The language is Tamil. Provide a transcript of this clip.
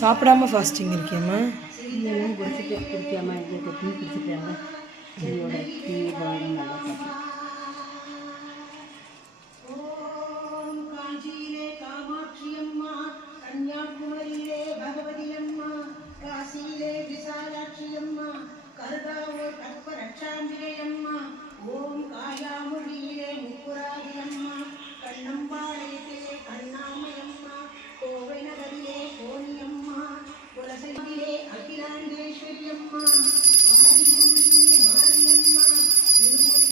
சாப்பிடாம ஃபாஸ்டிங் இருக்கியம்மா? இதெல்லாம் குடிச்சிட்டேன். குடிக்காமல் இது டீ குடிச்சிட்டாங்க. டீயோட டீ பாகம் நல்லா சாப்பிட்டேன். கன்னியாகுமரியிலே பகவதி அம்மா, காசியிலே விசாலாட்சி அம்மா, கருதாவூர் கற்ப ரட்சாம்பிகை அம்மா, ஓம் காயாமொழியிலே முப்புராதி அம்மா, கண்ணம்பாளையத்திலே கண்ணாமை அம்மா, கோவை நகரிலே கோணி அம்மா, குலசையிலே அகிலாண்டேஸ்வரி அம்மா.